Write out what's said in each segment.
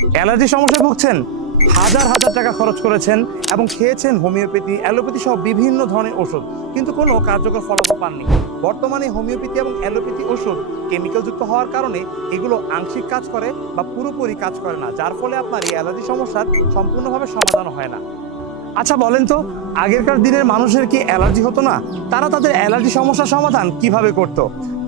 Allergy সমস্যায় ভুগছেন, হাজার হাজার টাকা খরচ করেছেন এবং খেয়েছেন হোমিওপ্যাথি, অ্যালোপ্যাথি সহ বিভিন্ন ধরনের ওষুধ, কিন্তু কোনো কার্যকর ফলাফল পাননি। বর্তমানে হোমিওপ্যাথি এবং অ্যালোপ্যাথি ওষুধ কেমিক্যাল যুক্ত হওয়ার কারণে এগুলো আংশিক কাজ করে বা পুরোপুরি কাজ করে না, যার ফলে আপনার এই অ্যালার্জি সমস্যার সম্পূর্ণভাবে সমাধান হয় না। আচ্ছা বলেন তো, আগেরকার দিনের মানুষের কি অ্যালার্জি হতো না? তারা তাদের অ্যালার্জি সমস্যার সমাধান কিভাবে করত?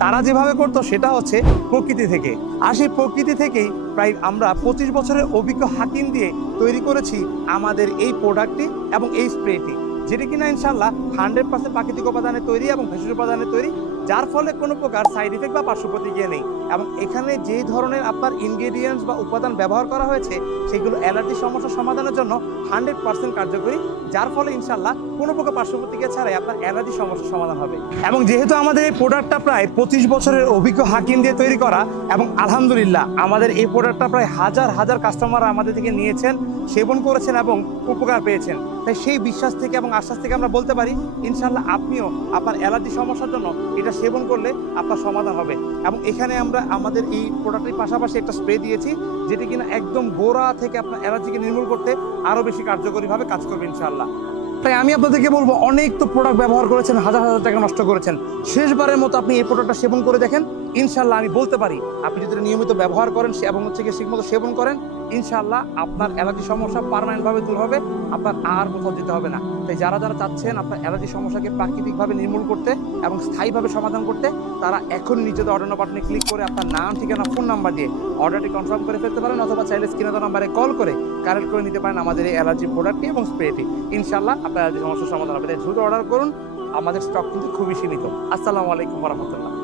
তারা যেভাবে করতো সেটা হচ্ছে প্রকৃতি থেকে। আর সেই প্রকৃতি থেকেই প্রায় আমরা 25 বছরের অভিজ্ঞ হাকিম দিয়ে তৈরি করেছি আমাদের এই প্রোডাক্টটি এবং এই স্প্রেটি, যেটি কিনা ইনশাল্লাহ 100% প্রাকৃতিক উপাদানে তৈরি এবং ভেষজ উপাদানে তৈরি, যার ফলে কোনো প্রকার সাইড ইফেক্ট বা পার্শ্ব প্রতিক্রিয়া নেই। এবং এখানে যে ধরনের আপনার ইনগ্রেডিয়েন্টস বা উপাদান ব্যবহার করা হয়েছে সেগুলো অ্যালার্জি সমস্যার সমাধানের জন্য 100% কার্যকরী, যার ফলে ইনশাল্লাহ কোনো প্রকার পার্শ্ব প্রতিক্রিয়া ছাড়াই আপনার অ্যালার্জি সমস্যার সমাধান হবে। এবং যেহেতু আমাদের এই প্রোডাক্টটা প্রায় 25 বছরের অভিজ্ঞ হাকিম দিয়ে তৈরি করা, এবং আলহামদুলিল্লাহ আমাদের এই প্রোডাক্টটা প্রায় হাজার হাজার কাস্টমার আমাদের থেকে নিয়েছেন, সেবন করেছেন এবং উপকার পেয়েছেন, তাই সেই বিশ্বাস থেকে এবং আশ্বাস থেকে আমরা বলতে পারি ইনশাল্লাহ আপনিও আপনার অ্যালার্জি সমস্যার জন্য এটা সেবন করলে আপনার সমাধান হবে। এবং এখানে আমরা আমাদের এই প্রোডাক্টের পাশাপাশি একটা স্প্রে দিয়েছি, যেটি কিনা একদম গোড়া থেকে আপনার অ্যালার্জিকে নির্মূল করতে আরও বেশি কার্যকরীভাবে কাজ করবে ইনশাল্লাহ। তাই আমি আপনাদেরকে বলবো, অনেক তো প্রোডাক্ট ব্যবহার করেছেন, হাজার হাজার টাকা নষ্ট করেছেন, শেষবারের মতো আপনি এই প্রোডাক্টটা সেবন করে দেখেন। ইনশাল্লাহ আমি বলতে পারি আপনি যদি নিয়মিত ব্যবহার করেন এবং ঠিকমতো সেবন করেন, ইনশাল্লাহ আপনার অ্যালার্জি সমস্যা পার্মানেন্টভাবে দূর হবে, আপনার আর কোথাও যেতে হবে না। তাই যারা যারা চাচ্ছেন আপনার অ্যালার্জি সমস্যাকে প্রাকৃতিকভাবে নির্মূল করতে এবং স্থায়ীভাবে সমাধান করতে, তারা এখন নিজেদের অর্ডার বাটনে ক্লিক করে আপনার নাম, ঠিকানা, ফোন নাম্বার দিয়ে অর্ডারটি কনফার্ম করে ফেলতে পারেন, অথবা চাইলে স্ক্রিনে দেওয়া নাম্বারে কল করে কালেক্ট করে নিতে পারেন আমাদের এই অ্যালার্জি প্রোডাক্টটি এবং স্প্রেটি। ইনশাল্লাহ আপনার অ্যালার্জি সমস্যার সমাধান হবে। তাই দ্রুত অর্ডার করুন, আমাদের স্টক কিন্তু খুবই সীমিত। আসসালামু আলাইকুম ওয়া রাহমাতুল্লাহ।